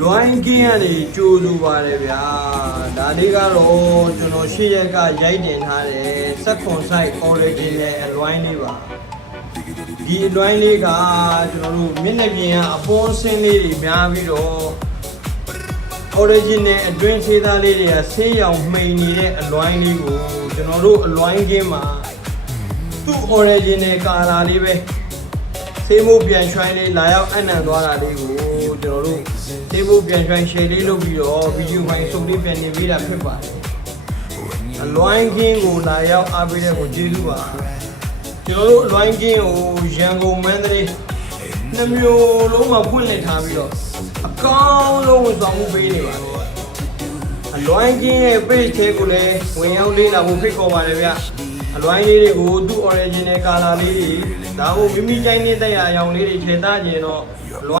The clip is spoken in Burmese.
လွိုင်းကင်းကနေကြိုးစုပါတယ်ဗျာဒါလေးကတော့ကျွန်တော်ရှေ့ရက်ကရိုက်တင်ထားတယ်စက်ခွန်ဆိုင် origin နဲ့အလွိုင်းလေးပါဒီအလွိုင်းလေးကကျွန်တော်တို့မျက်နှာပြင်ကအပေါ်ဆင်းလေးတွေများပြီးတော့ origin နဲ့အတွင်းသေးသားလေးတွေကဆေးရောင်မှိန်နေတဲ့အလွိုင်းလေးကိုကျွန်တော်တို့အလွိုင်းကင်းမှာသူ့ origin နဲ့ကာလာလေးပဲဆေးမိုးပြန်ရွှိုင်းလေးလာရောက်အနံ့သွားတာလေးကိုကျွန်တော်တို့ဆေးမိုးပြန်ရွှိုင်းရှယ်လေးလုပ်ပြီးတော့ဗီဒီယိုဖိုင်စုံလေးပြန်နေပေးတာဖြစ်ပါတယ်အလွိုင်းကင်းကိုလာရောက်အားပေးတဲ့ကိုကျေးဇူးပါကျွန်တော်တို့အလွိုင်းကင်းကိုရန်ကုန်မန္တလေးနှမျိုးလုံးမှာဖွင့်လှစ်ထားပြီးတော့အကောင်းဆုံးဝန်ဆောင်မှုပေးနေပါတယ်အလွိုင်းကင်းရဲ့ page ထဲကိုလည်းဝင်ရောက်လေ့လာဖို့ဖိတ်ခေါ်ပါတယ်ဗျအလွိုင်းလေးတွေကိုသူ့ original color လေးတွေဒါကိုမိမိကြိုက်နေတဲ့ရာအရောင်လေးတွေထည့်သားခြင်းတော့